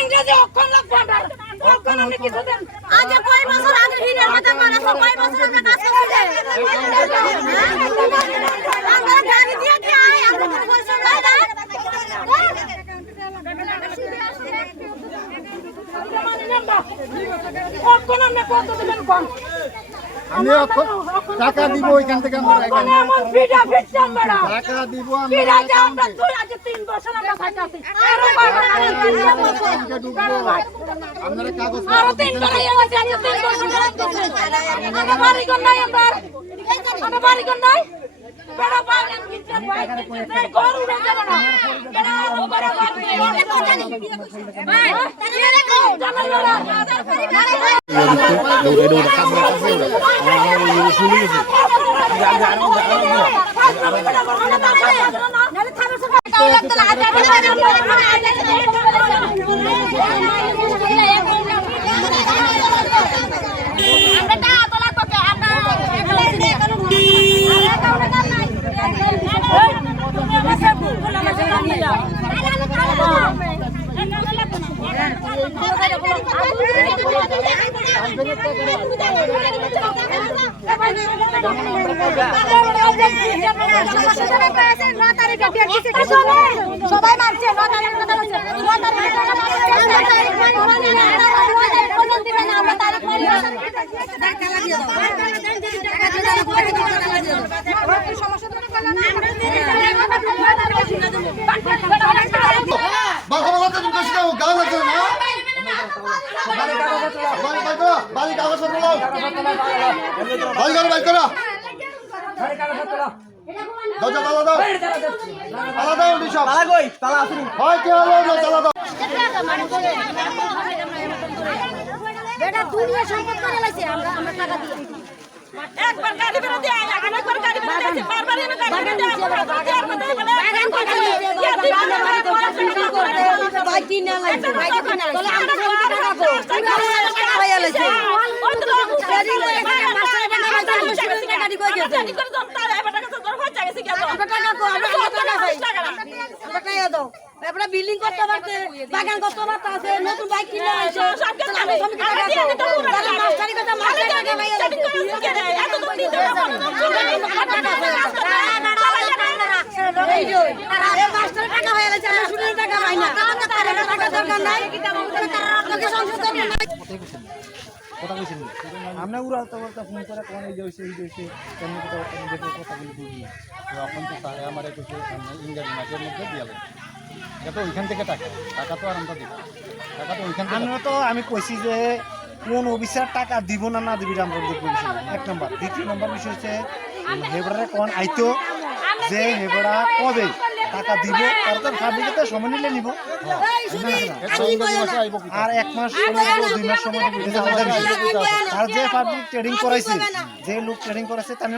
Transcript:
ইংরেজি অক্ষর লাগবে আমার আজ কয় বছর আগে ভিড়ের মধ্যে মানুষ কয় বছর আমরা কাজ করছি আমরা কত দিবেন কোন আমি টাকা দিব ওইখান থেকে আমরা টাকা দিব আপনারা কাগজ বাড়ি কোন নাই আমরা। আমরা বাড়ি অনেক কথা নেই ভাই তাহলে কোন জামাই বেড়া সবাই মারছে। ন তারিখ কথা বলছে ন তারিখ তারিখ মানে আমরা তারিখ মারি টাকা লাগিয়ে দাও টাকা দিয়ে দাও টাকা লাগিয়ে দাও সমস্যা তো বাবা বাবা তুমি কষ্ট দাও গাল লাগছে না বাড়ি বাড়ি কাগজ লাও বাড়ি করো বাড়ি করো দরজা তালা দাও তালা দাও সব তালা কই তালা আসুন হয় কি হলো না তালা দাও বেটা দুনিয়া সম্পদ করে লাইছে আমরা আমরা টাকা দিয়ে একবার গাড়ি বেরো দিয়ে আয় আরেকবার গাড়ি বেরো দিয়ে বারবার এনে গাড়ি বেরো দিয়ে আমরা দুই আর কথা বলে বাগান করতে ইয়া তুই বাগান আমি গেছে হয়ে এবারে বিল্ডিং করতে পারতে বাগান করতে পারতে আছে নতুন বাইক কিনে লাইছে সব টাকা দাও তাহলে মাস্টারি কথা মাস্টার টাকা পাইয়া লাইছে এত দূর দিতে এই যে এই মাস্টার টাকা পাই না দরকার নাই। কথা কইছেন আমরা উড়া তো বলতে ফোন করে কোন এই হইছে এই যে হইছে কেন কথা বলতে দেখো কথা বলি বুঝি এখন তো তাহে আমার কইছে ইংরেজি মাসের মধ্যে দিয়ে লাগে এটা তো ওইখান থেকে টাকা টাকা তো আর আমরা দিব টাকা তো ওইখান আমরা তো আমি কইছি যে কোন অফিসার টাকা দিব না না দিবি আমরা দেখব এক নম্বর। দ্বিতীয় নম্বর বিষয় হচ্ছে হেবড়ারে কোন আইতো যে হেবড়া কবে? টাকা দিব তার তো তো সময় নিলে নিব। আইব কি আর এক মাস সময় দিব দুই মাস সময় দিব। আর যে পাবলিক ট্রেডিং করাইছে যে লোক ট্রেডিং করেছে তার